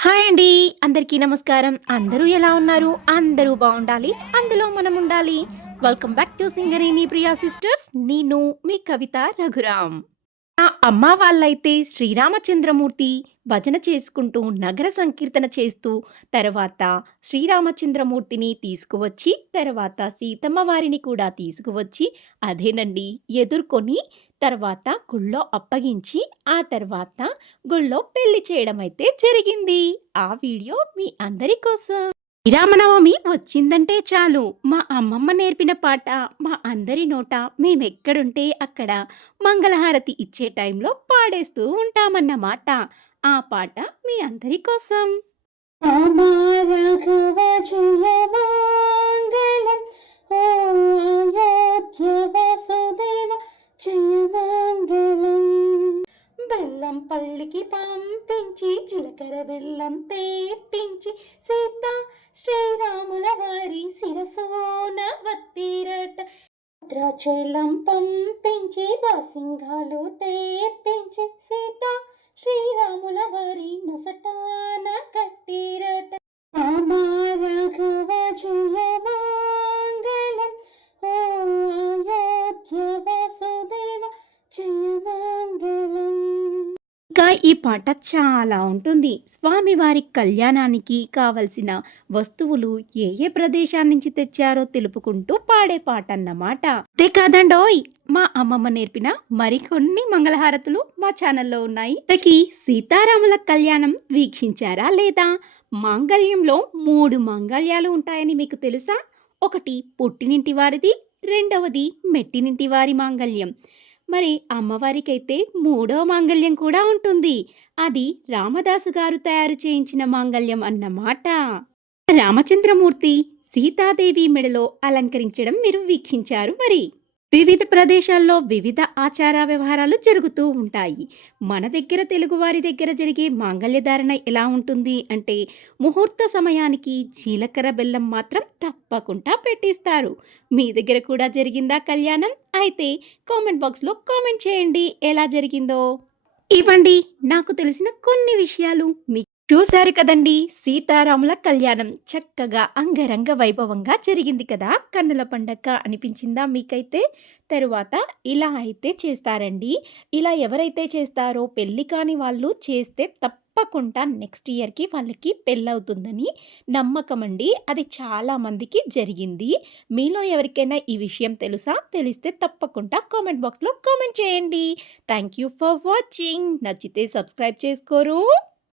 Hi అండి. అందరికీ నమస్కారం. అందరూ ఎలా ఉన్నారు? అందరూ బాగుండాలి. అందులో మనం ఉండాలి welcome back to Singareni Priya sisters నేను మీ కవిత రఘురామ్. అమ్మ వాళ్ళైతే శ్రీరామచంద్రమూర్తి భజన చేసుకుంటూ నగర సంకీర్తన చేస్తూ తర్వాత శ్రీరామచంద్రమూర్తిని తీసుకువచ్చి తర్వాత సీతమ్మ వారిని కూడా తీసుకువచ్చి అదేనండి ఎదుర్కొని తర్వాత గుళ్ళో అప్పగించి ఆ తర్వాత గుళ్ళో పెళ్ళి చేయడం అయితే జరిగింది. ఆ వీడియో మీ అందరి కోసం. శ్రీరామనవమి వచ్చిందంటే చాలు. మా అమ్మమ్మ నేర్పిన పాట మా అందరి నోట మేమెక్కడుంటే అక్కడ మంగళహారతి ఇచ్చే టైంలో పాడేస్తూ ఉంటామన్నమాట. ఆ పాట మీ అందరి కోసం. ఓ బెల్లం పల్లికి పంపించి జీలకర్ర బెల్లం తెప్పించి సీతా శ్రీరాముల వారి శిరసోన వత్తిరట. భద్రాచలం పంపించి బాసింగాలు తెప్పించి సీత శ్రీరాముల వారి నొసటాన ఇంకా ఈ పాట చాలా ఉంటుంది. స్వామివారి కళ్యాణానికి కావలసిన వస్తువులు ఏ ఏ ప్రదేశాల నుంచి తెచ్చారో తెలుపుకుంటూ పాడే పాట అన్నమాట అంతే కాదండోయ్! మా అమ్మమ్మ నేర్పిన మరికొన్ని మంగళహారతులు మా ఛానల్లో ఉన్నాయి. ఇంతకీ సీతారాముల కళ్యాణం వీక్షించారా లేదా? మాంగళ్యంలో మూడు మాంగళ్యాలు ఉంటాయని మీకు తెలుసా? ఒకటి పుట్టినింటి వారిది రెండవది మెట్టినింటి వారి మాంగళ్యం. మరి అమ్మవారికైతే మూడో మాంగళ్యం కూడా ఉంటుంది. అది రామదాసు గారు తయారు చేయించిన మాంగళ్యం అన్నమాట రామచంద్రమూర్తి సీతాదేవి మెడలో అలంకరించడం మీరు వీక్షించారు మరి. వివిధ ప్రదేశాల్లో వివిధ ఆచార వ్యవహారాలు జరుగుతూ ఉంటాయి. మన దగ్గర తెలుగువారి దగ్గర జరిగే మాంగళ్యధారణ ఎలా ఉంటుంది అంటే ముహూర్త సమయానికి జీలకర్ర బెల్లం మాత్రం తప్పకుండా పెట్టిస్తారు. మీ దగ్గర కూడా జరిగిందా కళ్యాణం? అయితే కామెంట్ బాక్స్లో కామెంట్ చేయండి. ఎలా జరిగిందో. ఇవ్వండి. నాకు తెలిసిన కొన్ని విషయాలు మీ చూశారు కదండి? సీతారాముల కళ్యాణం చక్కగా అంగరంగ వైభవంగా జరిగింది కదా? కన్నుల పండగ అనిపించిందా మీకైతే? తరువాత ఇలా అయితే చేస్తారండి. ఇలా ఎవరైతే చేస్తారో పెళ్ళి కాని వాళ్ళు చేస్తే తప్పకుండా నెక్స్ట్ ఇయర్కి వాళ్ళకి పెళ్ళవుతుందని నమ్మకం అండి. అది చాలా మందికి జరిగింది. మీలో ఎవరికైనా ఈ విషయం తెలుసా? తెలిస్తే తప్పకుండా కామెంట్ బాక్స్లో కామెంట్ చేయండి. Thank you for watching. నచ్చితే సబ్స్క్రైబ్ చేసుకోరు.